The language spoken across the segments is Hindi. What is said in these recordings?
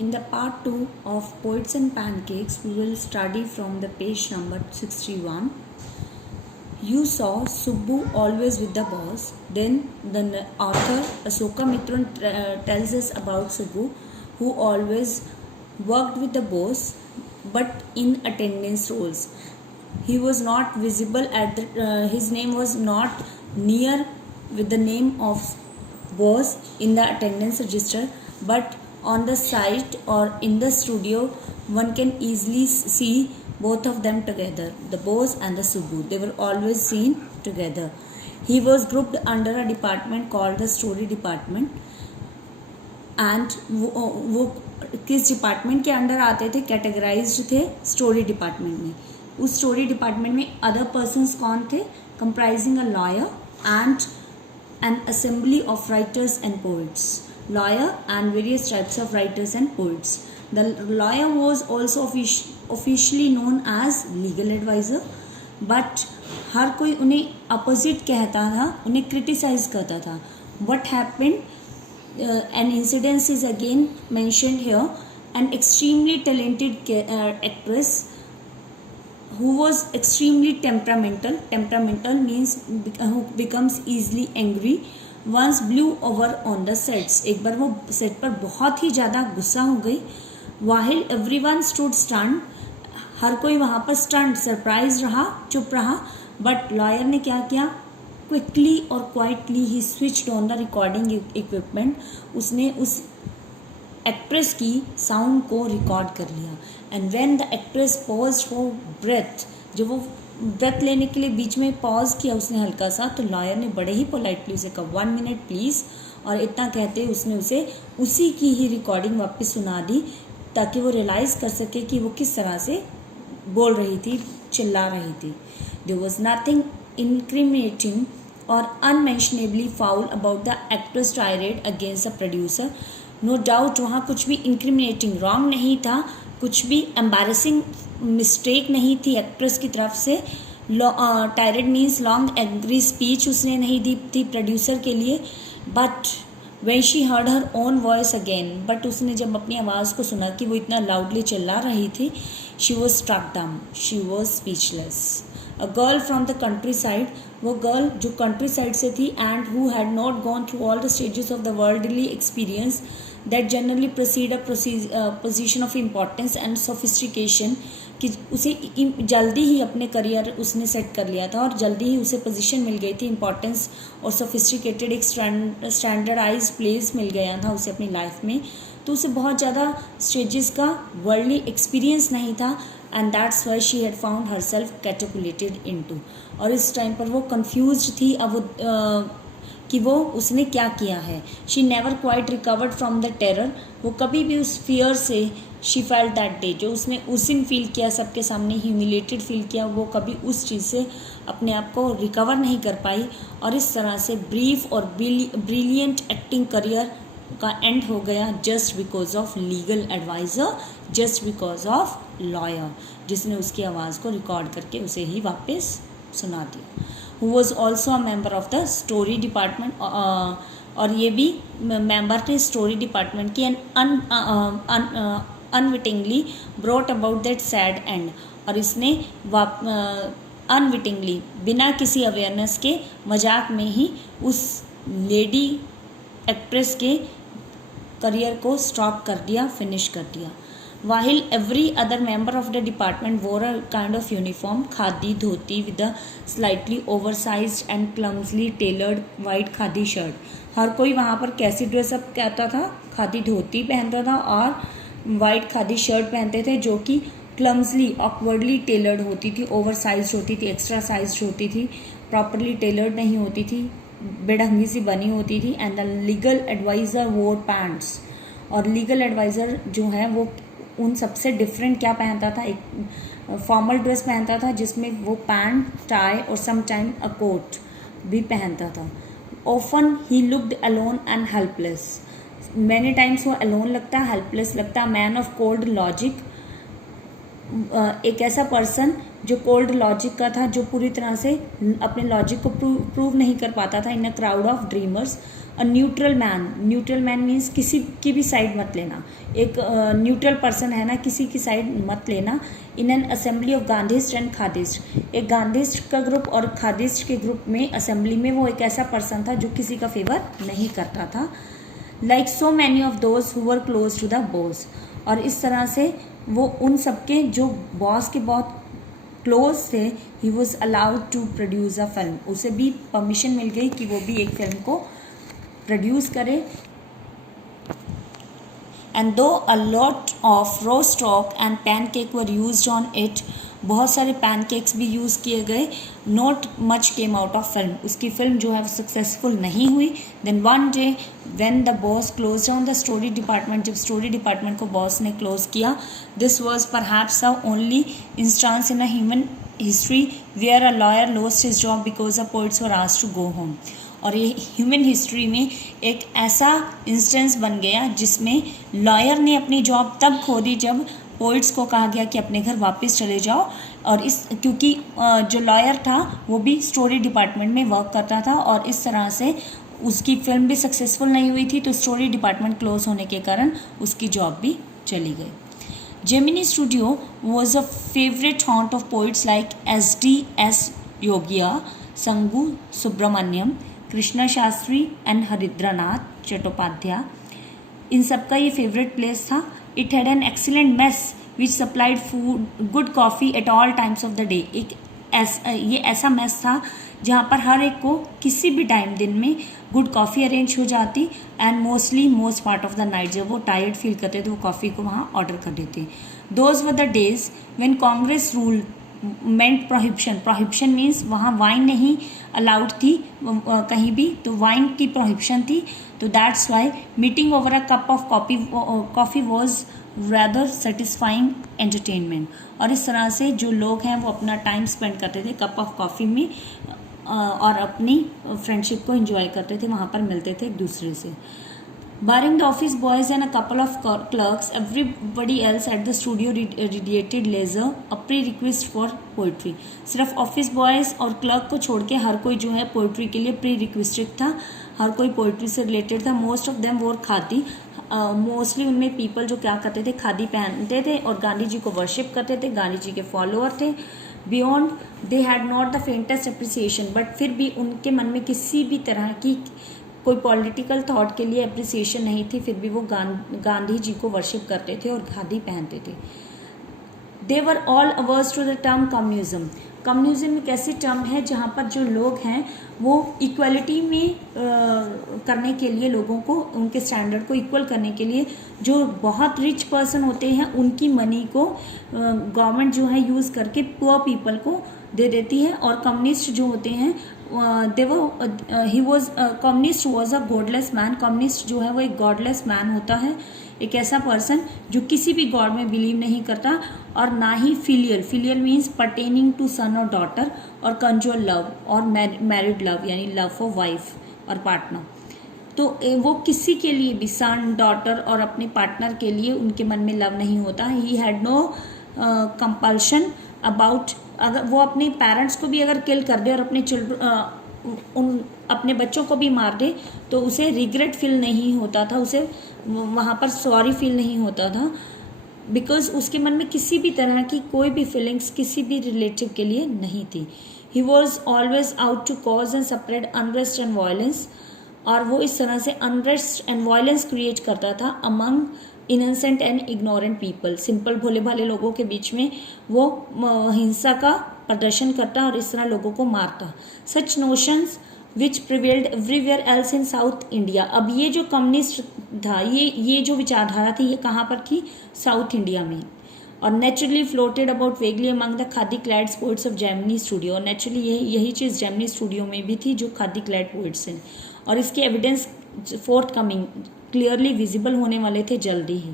In the part 2 of Poets and Pancakes, we will study from the page number 61. You saw Subbu always with the boss. Then the author Asoka Mitran tells us about Subbu, who always worked with the boss but in attendance roles. He was not visible at the, his name was not near with the name of boss in the attendance register, but on the site or in the studio one can easily see both of them together, the boss and the Subbu. They were always seen together. He was grouped under a department called the story department, and वो किस डिपार्टमेंट के अंडर आते थे, कैटेगराइज्ड थे स्टोरी डिपार्टमेंट में. उस स्टोरी डिपार्टमेंट में अदर पर्सन्स कौन थे, comprising a lawyer and an assembly of writers and poets, lawyer and various types of writers and poets. The lawyer was also officially known as legal advisor, but हर कोई उन्हें opposite कहता था, उन्हें criticize करता था. What happened? An incident is again mentioned here. An extremely talented actress who was extremely temperamental means who becomes easily angry, once blew over on the sets. एक बार वो सेट पर बहुत ही ज़्यादा गुस्सा हो गई. while everyone stood stunned, हर कोई वहाँ पर stunned, सरप्राइज रहा, चुप रहा. बट लॉयर ने क्या किया, क्विकली और क्वाइटली ही switched on the recording equipment. उसने उस एक्ट्रेस की साउंड को रिकॉर्ड कर लिया. And when the actress pause for breath, जब वो ब्रेथ लेने के लिए बीच में पॉज किया उसने हल्का सा, तो लॉयर ने बड़े ही पोलाइटली उसे कहा 1 मिनट प्लीज़, और इतना कहते उसने उसे उसी की ही रिकॉर्डिंग वापस सुना दी ताकि वो रियलाइज़ कर सके कि वो किस तरह से बोल रही थी, चिल्ला रही थी. There was nothing incriminating or unmentionably foul about the actress tirade against the producer. No doubt वहाँ कुछ भी इंक्रिमिनेटिंग रॉन्ग नहीं था, कुछ भी एम्बैरेसिंग मिस्टेक नहीं थी एक्ट्रेस की तरफ से. Tirade means long angry speech उसने नहीं दी थी प्रोड्यूसर के लिए. But when she heard her own voice again, but उसने जब अपनी आवाज़ को सुना कि वो इतना लाउडली चिल्ला रही थी, शी वॉज स्ट्रक डम, she was speechless. A girl from the country side, वो गर्ल जो कंट्री साइड से थी and who had not gone through all the stages of the worldly experience that generally proceed a position of importance and sophistication, कि उसे जल्दी ही अपने करियर उसने सेट कर लिया था और जल्दी ही उसे पोजीशन मिल गई थी, इम्पॉर्टेंस और सोफिस्टिकेटेड एक स्टैंडर्डाइज प्लेस मिल गया था उसे अपनी लाइफ में. तो उसे बहुत ज़्यादा स्टेजेस का वर्ल्डली एक्सपीरियंस नहीं था, and that's why she had found herself catapulted into. और इस टाइम पर वो कंफ्यूज थी अब वो कि वो उसने क्या किया है. She never quite recovered from the terror, वो कभी भी उस फियर से शी फेल्ट दैट डे, जो उसने उस दिन फील किया, सबके सामने ह्यूमिलेटेड फील किया, वो कभी उस चीज़ से अपने आप को रिकवर नहीं कर पाई. और इस तरह से ब्रीफ और ब्रिलियंट एक्टिंग करियर का एंड हो गया just because of legal advisor, just because of lawyer जिसने उसकी आवाज़ को रिकॉर्ड करके उसे ही वापस सुना दिया. Who was also a member of the story department, और ये भी मेम्बर थे स्टोरी डिपार्टमेंट की. And unwittingly brought about that sad and, और इसने अनविटिंगली बिना किसी अवेयरनेस के मजाक में ही उस लेडी एक्ट्रेस के करियर को स्टॉप कर दिया, फिनिश कर दिया. While every other member of the department wore a kind of uniform, khadi dhoti with a slightly oversized and clumsily tailored white khadi shirt. हर कोई वहाँ पर कैसी ड्रेसअप कहता था, खादी धोती पहनता था और वाइट खादी शर्ट पहनते थे जो कि क्लम्सली ऑकवर्डली टेलर्ड होती थी, ओवरसाइज होती थी, एक्स्ट्रा साइज होती थी, प्रॉपरली टेलर्ड नहीं होती थी, बेढंगी सी बनी होती थी. एंड द लीगल एडवाइज़र वोर पैंट्स, और लीगल एडवाइज़र जो है वो उन सबसे डिफरेंट क्या पहनता था, एक फॉर्मल ड्रेस पहनता था जिसमें वो पैंट, टाई और सम टाइम अ कोट भी पहनता था. Often he looked alone and helpless, many times वो अलोन लगता, हेल्पलेस लगता. मैन ऑफ कोल्ड लॉजिक, एक ऐसा पर्सन जो कोल्ड लॉजिक का था, जो पूरी तरह से अपने लॉजिक को प्रूव नहीं कर पाता था. In a crowd of dreamers, neutral man means किसी की भी साइड मत लेना, एक न्यूट्रल पर्सन है ना, किसी की साइड मत लेना। In an assembly of Gandhist and Khadist, एक गांधीस्ट का ग्रुप और खादिस्ट के ग्रुप में असेंबली में वो एक ऐसा पर्सन था जो किसी का फेवर नहीं करता था। Like so many of those who were close to the boss, और इस तरह से वो उन सबके जो बॉस के बहुत क्लोज थे, he was allowed to produce a film, उसे भी परमिशन मिल गई कि वो भी एक फिल्म को प्रोड्यूस करे। And though a lot of roast of and pancake were used on it, बहुत सारे पैनकेक्स भी यूज़ किए गए। Not much came out of film, उसकी फिल्म जो है वो सक्सेसफुल नहीं हुई। Then one day when the boss close down the story department, जब स्टोरी डिपार्टमेंट को बॉस ने क्लोज किया, this was perhaps the only instance in a human history where a lawyer lost his job because the poets were asked to go home. और ये ह्यूमन हिस्ट्री में एक ऐसा इंस्टेंस बन गया जिसमें लॉयर ने अपनी जॉब तब खो दी जब पोइट्स को कहा गया कि अपने घर वापस चले जाओ। और इस क्योंकि जो लॉयर था वो भी स्टोरी डिपार्टमेंट में वर्क करता था, और इस तरह से उसकी फिल्म भी सक्सेसफुल नहीं हुई थी, तो स्टोरी डिपार्टमेंट क्लोज होने के कारण उसकी जॉब भी चली गई। Gemini studio was a favourite haunt of poets like S.D.S. Yogiya, Sangu Subramaniam, Krishna Shastri and Haridranath Chattopadhyay, इन सबका ये फेवरेट प्लेस था। It had an excellent mess which supplied food good coffee at all times of the day, ये ऐसा मेस था जहाँ पर हर एक को किसी भी टाइम दिन में गुड कॉफ़ी अरेंज हो जाती, and most part of the night जब वो टायर्ड फील करते थे वो कॉफ़ी को वहाँ ऑर्डर कर देते। Those were the days when Congress rule meant prohibition means वहाँ वाइन नहीं अलाउड थी कहीं भी, तो वाइन की प्रोहिबिशन थी, तो that's why meeting over a cup of coffee was rather satisfying entertainment. और इस तरह से जो लोग हैं वो अपना टाइम स्पेंड करते थे कप ऑफ कॉफ़ी में, और अपनी फ्रेंडशिप को एंजॉय करते थे, वहाँ पर मिलते थे एक दूसरे से। Barring the office boys and a couple of clerks, everybody else at the studio radiated leisure, a prerequisite for poetry. सिर्फ ऑफिस बॉयज़ और क्लर्क को छोड़ के हर कोई जो है पोइट्री के लिए प्री रिक्विस्टेड था, हर कोई पोइट्री से रिलेटेड था। मोस्ट ऑफ देम वोर खादी, मोस्टली उनमें पीपल जो क्या करते थे, खादी पहनते थे और गांधी जी को वर्शिप करते थे, गांधी जी के फॉलोअर थे। Beyond they had not the faintest appreciation, but फिर भी उनके मन में किसी भी तरह की कोई पॉलिटिकल थॉट के लिए अप्रिसिएशन नहीं थी, फिर भी वो गांधी जी को वर्शिप करते थे और खादी पहनते थे। They were all averse to the term communism. Communism एक ऐसी टर्म है जहाँ पर जो लोग हैं वो इक्वलिटी में करने के लिए, लोगों को उनके स्टैंडर्ड को इक्वल करने के लिए जो बहुत रिच पर्सन होते हैं उनकी मनी को गवर्नमेंट जो है यूज़ करके पुअर पीपल को दे देती है। और कम्युनिस्ट जो होते हैं communist was a godless man. Communist जो है वो एक गॉडलेस मैन होता है, एक ऐसा पर्सन जो किसी भी गॉड में बिलीव नहीं करता, और ना ही फिलियल मीन्स पर्टेनिंग टू सन और डॉटर, और कंजुअल लव और मैरिड लव यानी लव फॉर वाइफ और पार्टनर। तो वो किसी के लिए भी सन डॉटर और अपने पार्टनर के लिए उनके मन में लव नहीं होता। He had no compulsion about, अगर वो अपने पेरेंट्स को भी अगर किल कर दे और अपने अपने बच्चों को भी मार दे तो उसे रिग्रेट फील नहीं होता था, उसे वहाँ पर सॉरी फील नहीं होता था, बिकॉज उसके मन में किसी भी तरह की कोई भी फीलिंग्स किसी भी रिलेटिव के लिए नहीं थी। He was always out to cause and spread unrest and violence, और वो इस तरह से अनरेस्ट एंड वायलेंस क्रिएट करता था among innocent and ignorant people. Simple भोले भाले लोगों के बीच में वो हिंसा का प्रदर्शन करता और इस तरह लोगों को मारता। Such notions which prevailed everywhere else in South India. अब ये जो कम्युनिस्ट था, ये जो विचारधारा थी, ये कहाँ पर थी? साउथ इंडिया में। और naturally floated about vaguely among the khadi clad poets of Gemini studio. और नेचुरली यही चीज़ जेमिनी स्टूडियो में भी थी, जो खादी क्लैड पोइट्स हैं, और इसके evidence fourth coming clearly visible होने वाले थे जल्दी ही।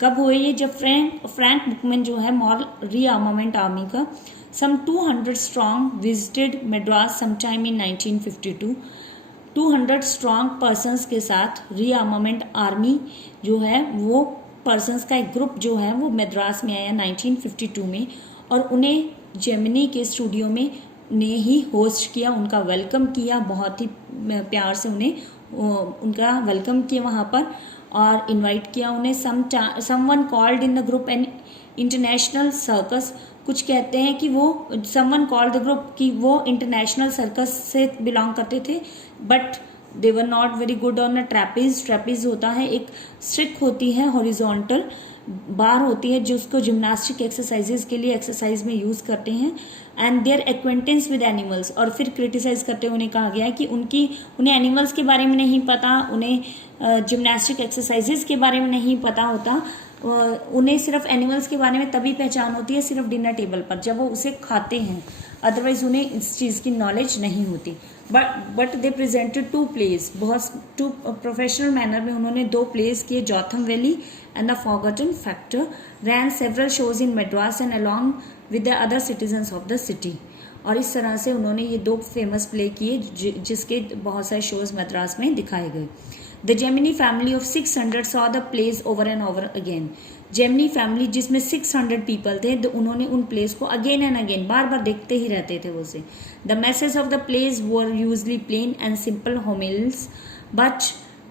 कब हुए ये? जब फ्रैंक बुकमैन जो है मॉरल रीआर्मामेंट आर्मी का some 200 strong visited Madras sometime in 1952। 200 strong persons के साथ रीआर्मामेंट आर्मी जो है वो पर्सन्स का एक ग्रुप जो है वो मद्रास में आया 1952 में, और उन्हें जेमिनी के स्टूडियो में ने ही होस्ट किया, उनका वेलकम किया, बहुत ही प्यार से उन्हें उनका वेलकम किया वहाँ पर और इनवाइट किया उन्हें। Someone called in the group an international circus, कुछ कहते हैं कि वो समवन कॉल्ड द ग्रुप कि वो इंटरनेशनल सर्कस से बिलोंग करते थे, but they were not very good on a trapeze. Trapeze होता है एक स्ट्रिक होती है हॉरिजॉन्टल बार होती है जो उसको जिम्नास्टिक एक्सरसाइजेज के लिए एक्सरसाइज में यूज करते हैं। And their acquaintance with animals, और फिर क्रिटिसाइज करते हुए उन्हें कहा गया कि उन्हें एनिमल्स के बारे में नहीं पता, उन्हें जिम्नास्टिक एक्सरसाइजेज के बारे में नहीं पता होता, उन्हें सिर्फ एनिमल्स के बारे में तभी पहचान होती है सिर्फ डिनर टेबल पर जब वो उसे खाते हैं, अदरवाइज उन्हें इस चीज़ की नॉलेज नहीं होती। बट दे प्रेजेंटेड 2 प्लेस, बहुत 2 प्रोफेशनल मैनर में उन्होंने 2 प्लेस किए, Jotham Valley and the Forgotten Factor, ran several shows in Madras and along with the other citizens of the city. और इस तरह से उन्होंने ये 2 फेमस प्ले किए जिसके बहुत सारे शोज मद्रास में दिखाए गए। The Gemini family of 600 saw the plays over and over again. Gemini family जिसमें 600 पीपल थे, उन्होंने उन प्लेस को अगेन एंड अगेन बार बार देखते ही रहते थे वो से। The message of the plays were usually plain and simple homilies, but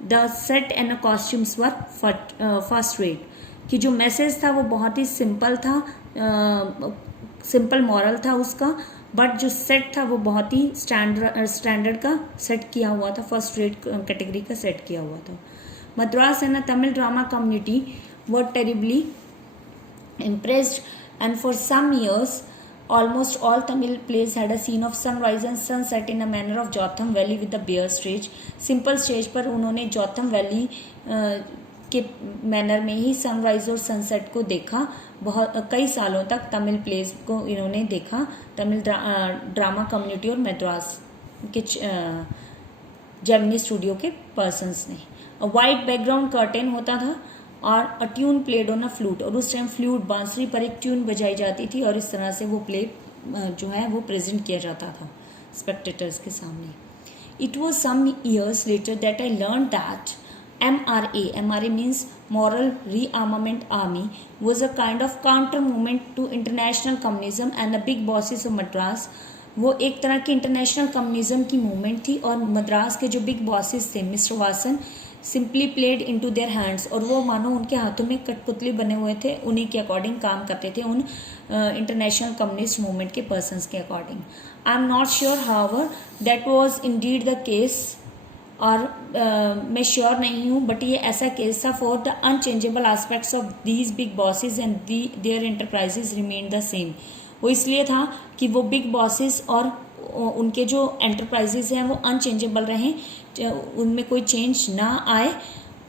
the set and costumes were first rate. कि जो मैसेज था वो बहुत ही सिंपल था, सिंपल मॉरल था उसका, बट जो सेट था वो बहुत ही स्टैंडर्ड का सेट किया हुआ था, फर्स्ट रेट कैटेगरी का सेट किया हुआ था। Madras and Tamil drama community were terribly impressed, and for some years almost all Tamil plays had a scene of sunrise and sunset in a manner of Jotham Valley with the bare stage। Simple stage पर उन्होंने जोथम वैली के मैनर में ही सनराइज और सनसेट को देखा। बहुत कई सालों तक तमिल प्लेस को इन्होंने देखा, तमिल ड्रामा कम्युनिटी और मद्रास के जेमिनी स्टूडियो के पर्सन्स ने। वाइट बैकग्राउंड कर्टेन होता था और अ tune played on a flute, और उस टाइम फ्लूट बांसुरी पर एक ट्यून बजाई जाती थी और इस तरह से वो प्ले जो है वो प्रेजेंट किया जाता था स्पेक्टेटर्स के सामने। It was some years later that I learn that MRA means Moral Rearmament Army was a kind of counter movement to international communism and the big bosses of Madras। वो एक तरह की इंटरनेशनल कम्युनिज्म की मूवमेंट थी और मद्रास के जो बिग बॉसेस थे mister Vasan simply played into their hands, और वो मानो उनके हाथों में कठपुतली बने हुए थे, उन्हीं के अकॉर्डिंग काम करते थे, उन इंटरनेशनल कम्युनिस्ट मूवमेंट के पर्सन्स के according. I am not sure however that was Indeed the case, और मैं श्योर नहीं हूँ बट ये ऐसा केस था। For the unchangeable aspects of these big bosses and their enterprises remain the same. वो इसलिए था कि वो बिग बॉसेस और उनके जो एंटरप्राइजेज हैं वो अनचेंजेबल रहें, उनमें कोई चेंज ना आए,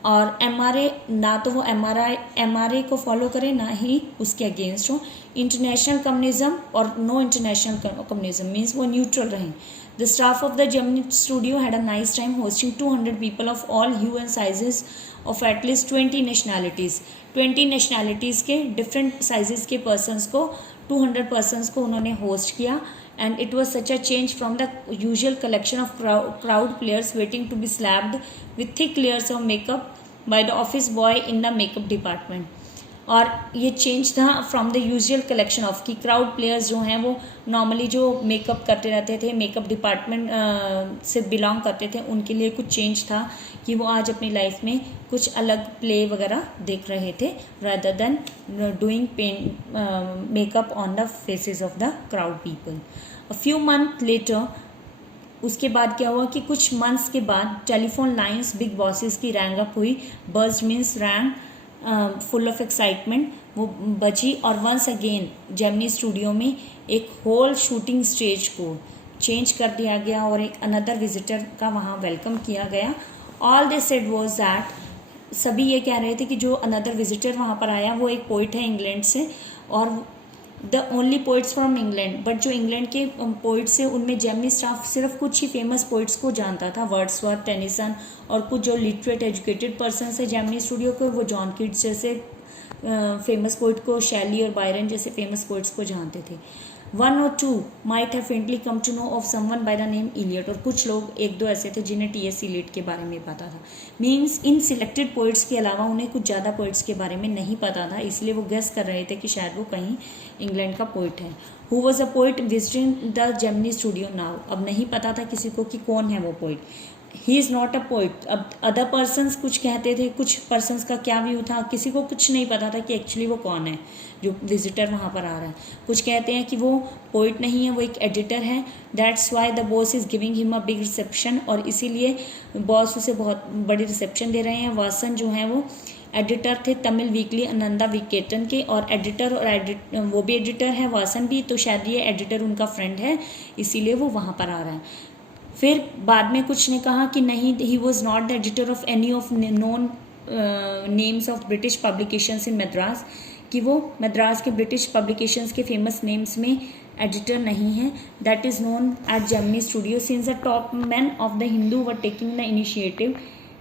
और MRA ना तो वो MRA को फॉलो करे ना ही उसके अगेंस्ट हो। इंटरनेशनल कम्युनिज्म और नो इंटरनेशनल कम्युनिज्म मीन्स वो न्यूट्रल रहें। The staff of the Gemini studio had a nice time hosting 200 people of all hue and sizes of at least 20 nationalities. 20 nationalities के डिफरेंट साइजेस के पर्सनस को 200 पर्सनस को उन्होंने होस्ट किया। And it was such a change from the usual collection of crowd players waiting to be slapped with thick layers of makeup by the office boy in the makeup department। और ये चेंज था from the usual collection of की क्राउड प्लेयर्स जो हैं वो नॉर्मली जो मेकअप करते रहते थे, मेकअप डिपार्टमेंट से बिलोंग करते थे, उनके लिए कुछ चेंज था कि वो आज अपनी लाइफ में कुछ अलग प्ले वगैरह देख रहे थे rather than doing makeup on the faces of the crowd people. A few month later, उसके बाद क्या हुआ कि कुछ मंथ्स के बाद टेलीफोन लाइंस बिग बॉसेस की रैंग अप हुई। Burst means wrong, full of excitement, वो बची, और वंस अगेन जेमिनी स्टूडियो में एक होल शूटिंग स्टेज को चेंज कर दिया गया और एक अनदर विजिटर का वहाँ वेलकम किया गया। All they said was that, सभी ये कह रहे थे कि जो अनदर विजिटर वहाँ पर आया वो एक पोइट है इंग्लैंड से, और the only poets from England, but जो इंग्लैंड के पोइट्स हैं उनमें जेमिनी स्टाफ सिर्फ कुछ ही फेमस पोइट्स को जानता था, वर्ड्सवर्थ, टेनिसन, और कुछ जो लिटरेट एजुकेटेड पर्सन है जेमिनी स्टूडियो के वो जॉन किट्स जैसे फेमस पोइट को, शैली और बायरन जैसे फेमस पोइट्स को जानते थे। 1 or 2 might have faintly come to know of someone by the name Eliot, और कुछ लोग एक दो ऐसे थे जिन्हें T.S. Eliot के बारे में पता था। मीन्स इन सिलेक्टेड पोइट्स के अलावा उन्हें कुछ ज़्यादा पोइट्स के बारे में नहीं पता था, इसलिए वो गेस कर रहे थे कि शायद वो कहीं इंग्लैंड का पोइट है। Who was a poet visiting the Gemini studio now, अब नहीं पता था किसी को कि कौन है वो poet. He is not a poet. अब अदर पर्सनस कुछ कहते थे, कुछ पर्सनस का क्या व्यू था, किसी को कुछ नहीं पता था कि एक्चुअली वो कौन है जो विजिटर वहाँ पर आ रहा है। कुछ कहते हैं कि वो पोइट नहीं है, वो एक एडिटर है, that's why the boss is giving him a big reception, और इसीलिए बॉस उसे बहुत बड़ी रिसेप्शन दे रहे हैं। वासन जो है वो एडिटर थे तमिल वीकली आनंदा विकेटन के, और एडिटर वो भी एडिटर है, वासन भी, तो शायद ये एडिटर उनका फ्रेंड है, इसीलिए वो वहाँ पर आ रहा है। फिर बाद में कुछ ने कहा कि नहीं, he was not the editor of any of known names of British publications in Madras, कि वो मद्रास के ब्रिटिश पब्लिकेशंस के फेमस नेम्स में एडिटर नहीं है। That is known at Gemini Studio since the top man of the Hindu were taking the initiative.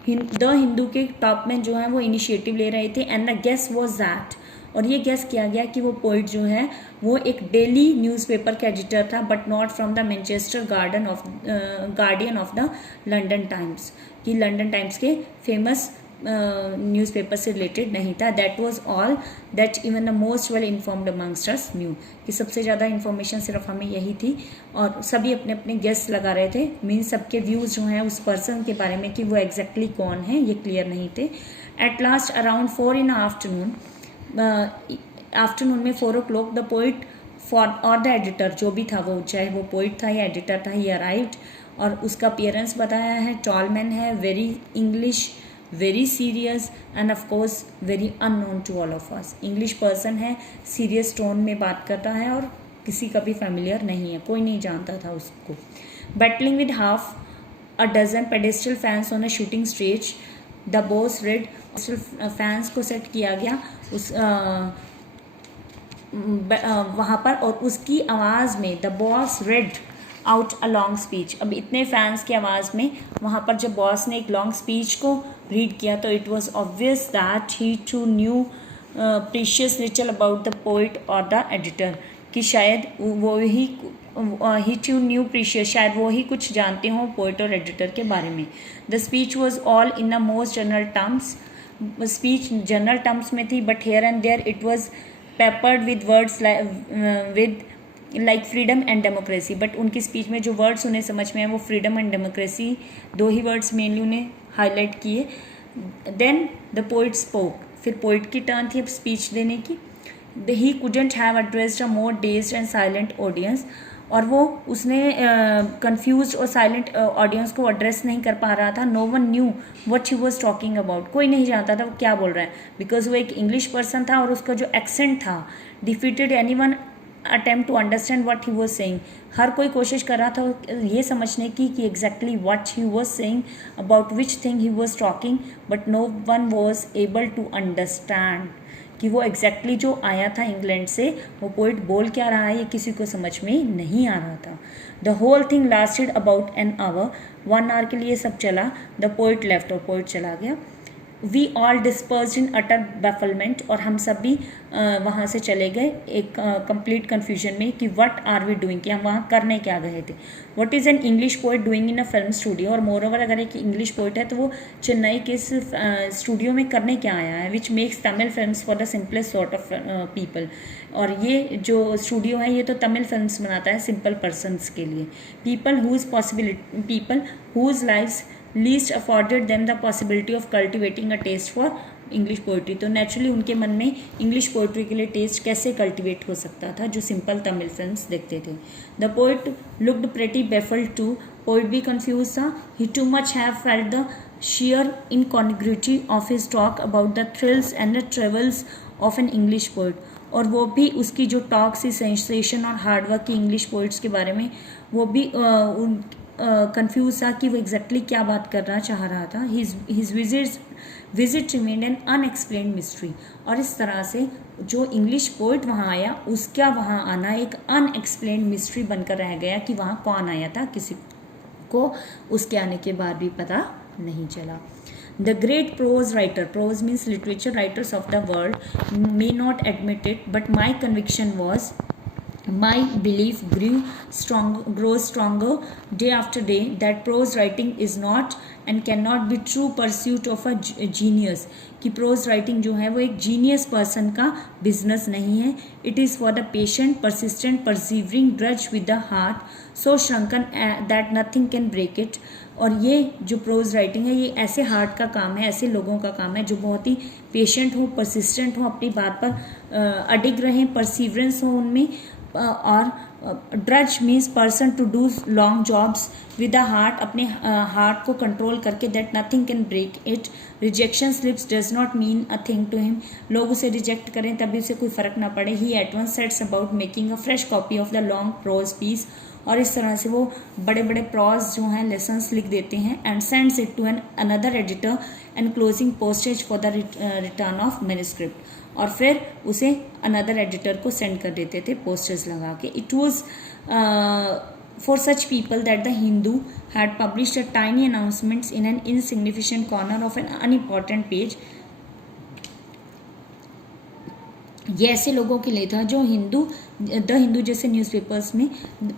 The Hindu के टॉप मैन जो हैं वो इनिशिएटिव ले रहे थे, and the guess was that, और ये गेस किया गया कि वो पोइट जो है वो एक डेली न्यूज़पेपर का एडिटर था, but not from the Manchester guardian of the London times, कि लंदन टाइम्स के फेमस न्यूज़पेपर से रिलेटेड नहीं था। That was all that even the most well informed amongst us new, कि सबसे ज़्यादा इन्फॉर्मेशन सिर्फ हमें यही थी, और सभी अपने अपने गेस लगा रहे थे। मीन्स सबके व्यूज़ जो हैं उस पर्सन के बारे में कि वो एग्जैक्टली कौन है ये क्लियर नहीं थे। At last around 4 in the afternoon में 4 o'clock द पोइट फॉर और द एडिटर जो भी था, वो चाहे वो पोइट था या एडिटर था, ही अराइव्ड, और उसका अपीयरेंस बताया है, टॉल मैन है, very English, very serious, and of course very unknown to all of us. English person है, सीरियस टोन में बात करता है, और किसी का भी फैमिलियर नहीं है, कोई नहीं जानता था उसको। Battling with half a dozen pedestal fans on a shooting stage, the boss read, fans को सेट किया गया उस वहाँ पर, और उसकी आवाज़ में the boss read out a long speech. अब इतने फैंस की आवाज़ में वहाँ पर जब बॉस ने एक लॉन्ग स्पीच को रीड किया, तो it was obvious that he too knew precious little about the poet और द एडिटर, कि शायद वो ही टू न्यू प्रीशियस, शायद वो ही कुछ जानते हों पोइट और एडिटर के बारे में। The speech was all in the most general terms, speech general terms में थी, but here and there it was peppered with words with like freedom and democracy. But उनकी स्पीच में जो वर्ड्स उन्हें समझ में आए वो फ्रीडम एंड डेमोक्रेसी, दो ही वर्ड्स मेनली उन्हें हाईलाइट किए। देन द पोइट स्पोक, फिर पोइट की टर्न थी अब स्पीच देने की। ही couldn't have addressed a more dazed and silent audience, और वो उसने कंफ्यूज्ड और साइलेंट ऑडियंस को एड्रेस नहीं कर पा रहा था। No one knew what he was talking about, कोई नहीं जानता था वो क्या बोल रहा है, बिकॉज वो एक इंग्लिश पर्सन था, और उसका जो एक्सेंट था defeated anyone attempt to understand what he was saying. हर कोई कोशिश कर रहा था ये समझने की कि exactly what he was saying, about which thing he was talking, but no one was able to understand, कि वो एग्जैक्टली जो आया था इंग्लैंड से वो पोइट बोल क्या रहा है ये किसी को समझ में नहीं आ रहा था। The whole thing lasted about an hour, 1 hour के लिए सब चला। द पोइट लेफ्ट, और पोइट चला गया। We all dispersed in utter bafflement, और हम सब भी वहाँ से चले गए एक कंप्लीट कन्फ्यूजन में कि व्हाट आर वी डूइंग, कि हम वहाँ करने क्या गए थे। What is an English poet doing in a film studio, और मोर ओवर अगर एक इंग्लिश पोइट है तो वो चेन्नई के स्टूडियो में करने क्या आया है, which makes Tamil films for the simplest sort of people. और ये जो स्टूडियो है ये तो तमिल फिल्म्स बनाता है सिंपल पर्सनस के लिए। People whose lives least afforded them the possibility of cultivating a taste for English poetry. तो नेचुरली उनके मन में इंग्लिश पोइट्री के लिए टेस्ट कैसे कल्टिवेट हो सकता था जो सिंपल तमिल फिल्म्स देखते थे। The poet looked pretty baffled too, poet भी कंफ्यूज था। He too must have felt the sheer incongruity of his talk about the thrills and the travels of an English poet, और वो भी उसकी जो टॉक सी सेंसेशन और हार्डवर्क की इंग्लिश पोइट्स के बारे में वो भी कंफ्यूज था कि वो एग्जैक्टली क्या बात करना चाह रहा था। His visit remained an unexplained mystery, और इस तरह से जो इंग्लिश पोइट वहाँ आया उसका वहाँ आना एक अनएक्सप्लेन्ड मिस्ट्री बनकर रह गया कि वहाँ कौन आया था, किसी को उसके आने के बाद भी पता नहीं चला। The great prose writer, prose means literature writers of the world, may not admit it, but my conviction was, my belief grows stronger day after day, that prose writing is not and cannot be true pursuit of a genius, कि prose writing जो है वो एक genius person का business नहीं है। It is for the patient, persistent, persevering drudge with the heart so shrunken that nothing can break it, और ये जो प्रोज राइटिंग है ये ऐसे हार्ट का काम है, ऐसे लोगों का काम है जो बहुत ही पेशेंट हो, परसिस्टेंट हो, अपनी बात पर अडिग रहें, परसिवरेंस हो उनमें, और drudge means person to do long jobs with the heart, अपने हार्ट को कंट्रोल करके, that nothing can break it. Rejection slips does not mean a thing to him, लोग उसे रिजेक्ट करें तभी उसे कोई फर्क ना पड़े। He at once sets about making a fresh copy of the long prose piece, और इस तरह से वो बड़े बड़े प्रॉज जो हैं लेसन्स लिख देते हैं, and sends it to an another editor and closing postage for the return of manuscript, और फिर उसे अनदर एडिटर को सेंड कर देते थे पोस्टर्स लगा के। It was for such people that the Hindu had published a tiny announcements in an insignificant corner of an unimportant page. ये ऐसे लोगों के लिए था जो द हिंदू जैसे न्यूज़पेपर्स में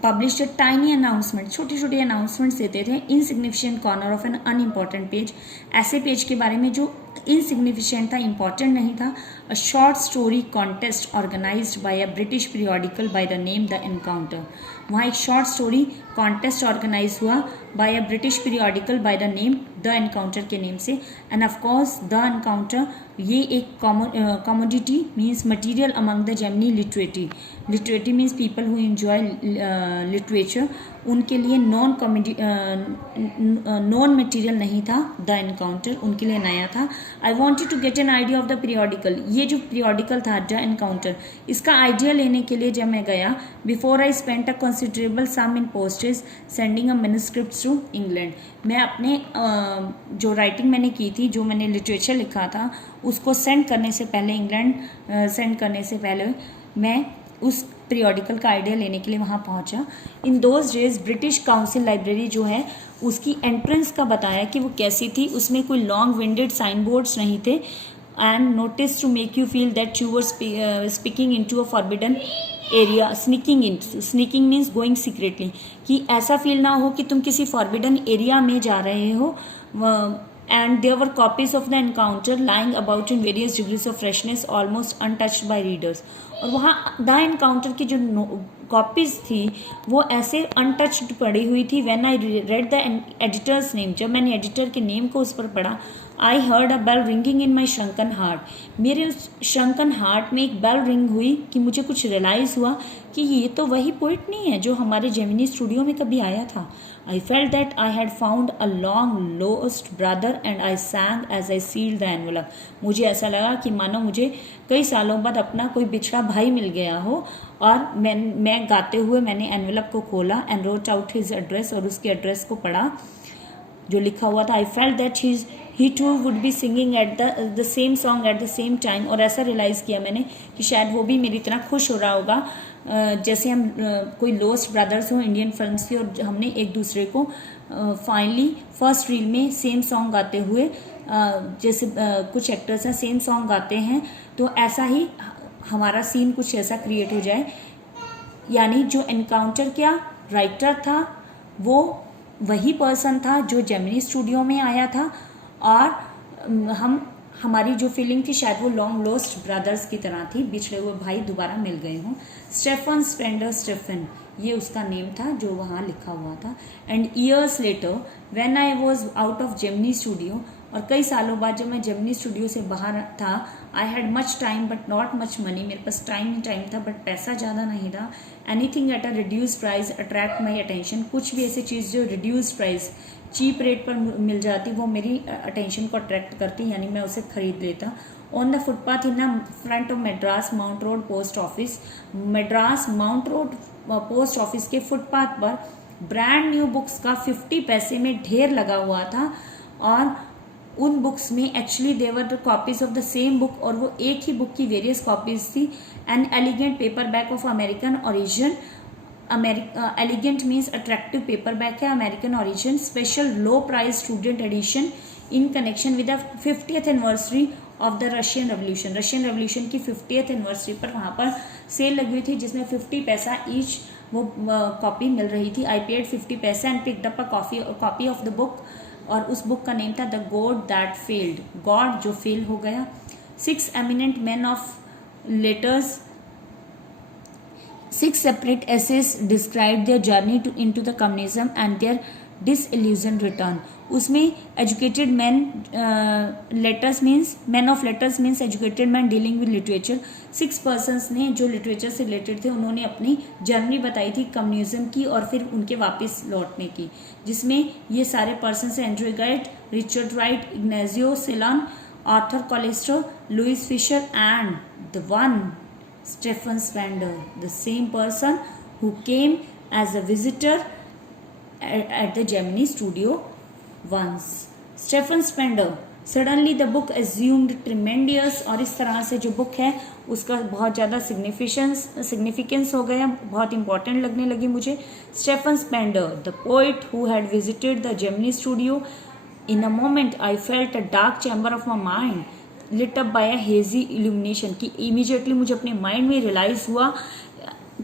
पब्लिश्ड टाइनी अनाउंसमेंट, छोटे छोटे अनाउंसमेंट्स देते थे insignificant corner of an unimportant page, ऐसे पेज के बारे में जो इनसिग्निफिकेंट था, इंपॉर्टेंट नहीं था। A short story contest organised by a British periodical by the name the Encounter, वहाँ एक शॉर्ट स्टोरी कॉन्टेस्ट ऑर्गेनाइज हुआ by a British periodical by the name the Encounter के नेम से, and of course the Encounter ये एक commodity means material among the Gemini literati means people who enjoy literature, उनके लिए नॉन मटीरियल नहीं था द एनकाउंटर, उनके लिए नया था। I wanted to get an idea of the periodical, ये जो पीरियोडिकल था द एनकाउंटर, इसका आइडिया लेने के लिए जब मैं गया, before I spent a considerable sum in postage sending a manuscripts to England, मैं अपने जो राइटिंग मैंने की थी, जो मैंने लिटरेचर लिखा था, उसको सेंड करने से पहले, इंग्लैंड सेंड करने से पहले मैं उस पीरियोडिकल का आइडिया लेने के लिए वहाँ पहुँचा। In those days British council library जो है उसकी एंट्रेंस का बताया कि वो कैसी थी, उसमें कोई लॉन्ग विंडेड साइन बोर्ड्स नहीं थे, and notice to make you feel that you were speaking into a forbidden area, sneaking means going secretly, कि ऐसा फील ना हो कि तुम किसी फॉरबिडन एरिया में जा रहे हो। And there were copies of the encounter lying about in various degrees of freshness, almost untouched by readers. और वहाँ द एनकाउंटर की जो कॉपीज थी वो ऐसे अनटच्ड पड़ी हुई थी। When I read the editor's name, जब मैंने एडिटर के नेम को उस पर पढ़ा, I heard a bell ringing in my shrunken heart, मेरे उस श्रंकन हार्ट में एक बेल रिंग हुई कि मुझे कुछ रियलाइज़ हुआ कि ये तो वही पोइट नहीं है जो हमारे जेमिनी स्टूडियो में कभी आया था। I felt that I had found a long lost brother and I sang as I sealed the envelope. मुझे ऐसा लगा कि मानो मुझे कई सालों बाद अपना कोई बिछड़ा भाई मिल गया हो, और मैं गाते हुए मैंने एनवेलप को खोला and wrote out his address, और उसके एड्रेस को पढ़ा जो लिखा हुआ था। I felt that he too would be singing at the same song at the same time, और ऐसा रियलाइज़ किया मैंने कि शायद वो भी मेरी तरह खुश हो रहा होगा जैसे हम कोई लोस्ट ब्रदर्स हो इंडियन फिल्म्स की, और हमने एक दूसरे को फाइनली फर्स्ट रील में सेम सॉन्ग गाते हुए, जैसे कुछ एक्टर्स हैं सेम सॉन्ग गाते हैं, तो ऐसा ही हमारा सीन कुछ ऐसा क्रिएट हो जाए। यानी जो एनकाउंटर क्या राइटर था वो वही पर्सन था जो जेमिनी स्टूडियो में आया था, और हमारी जो फीलिंग थी शायद वो लॉन्ग लॉस्ट ब्रदर्स की तरह थी, बिछड़े हुए भाई दोबारा मिल गए हों। स्टेफन स्पेंडर स्टेफन ये उसका नेम था जो वहाँ लिखा हुआ था। And years later when I was out of Gemini studio, और कई सालों बाद जब मैं जेमिनी स्टूडियो से बाहर था, I had much time but not much money, मेरे पास टाइम ही टाइम था बट पैसा ज़्यादा नहीं था। Anything at a reduce price attract my attention, कुछ भी ऐसी चीज़ जो रिड्यूस प्राइस चीप रेट पर मिल जाती वो मेरी अटेंशन को अट्रैक्ट करती, यानी मैं उसे खरीद लेता। On the footpath in the front of Madras mount road post office, Madras mount road post office के फुटपाथ पर ब्रांड न्यू बुक्स का 50 पैसे में ढेर लगा हुआ था, और उन बुक्स में actually they were the copies of the same book, और वो एक ही बुक की वेरियस कॉपीज थी। An elegant paperback of American origin, elegant means attractive paperback है, American origin, special low price student edition in connection with the 50th anniversary of the Russian revolution. Russian revolution की 50th एनिवर्सरी पर वहाँ पर सेल लगी हुई थी जिसमें 50 पैसा ईच वो कॉपी मिल रही थी। आई पेड 50 पैसा and picked up a copy of the book, और उस बुक का नेम था the God that failed, God जो फेल हो गया। 6 eminent man of letters, 6 separate essays described their journey into the communism and their disillusion return. उसमें educated man letters means man of letters means educated man dealing with literature. 6 persons ने जो लिटरेचर से रिलेटेड थे उन्होंने अपनी जर्नी बताई थी कम्युनिज्म की और फिर उनके वापस लौटने की, जिसमें ये सारे पर्सन हैं Andrew Gide, Richard Wright, Ignazio Silone, Arthur Koestler, Louis Fischer and the one Stephen Spender, the same person who came as a visitor at the Gemini studio once. Stephen Spender, suddenly the book assumed tremendous, और इस तरह से जो बुक है उसका बहुत ज़्यादा सिग्निफिकेंस हो गया, बहुत इंपॉर्टेंट लगने लगी मुझे। Stephen Spender, the poet who had visited the Gemini studio, in a moment I felt a dark chamber of my mind lit up by a hazy illumination, कि immediately मुझे अपने माइंड में रियलाइज हुआ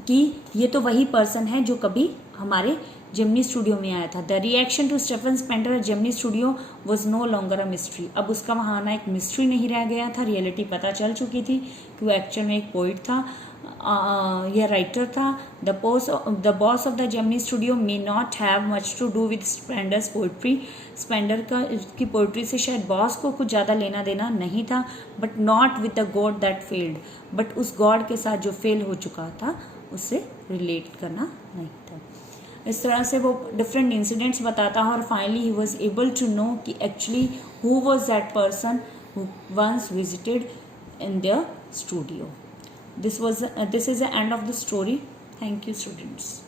कि ये तो वही पर्सन है जो कभी हमारे जेमिनी स्टूडियो में आया था। The reaction to Stephen Spender at Gemini studio was no longer a mystery. अब उसका वहाँ आना एक मिस्ट्री नहीं रह गया था, रियलिटी पता चल चुकी थी कि वो एक्चुअल में एक पोइट था या राइटर था। The boss of the Gemini studio may not have much to do with Spender's poetry. Spender की पोइट्री से शायद बॉस को कुछ ज़्यादा लेना देना नहीं था, but not with the God that failed, but उस गॉड के साथ जो फेल हो चुका था उससे रिलेट करना नहीं था। इस तरह से वो डिफरेंट इंसिडेंट्स बताता है और finally he was able to know कि actually who was that person who once visited in their studio. This is the end of the story. Thank you, students.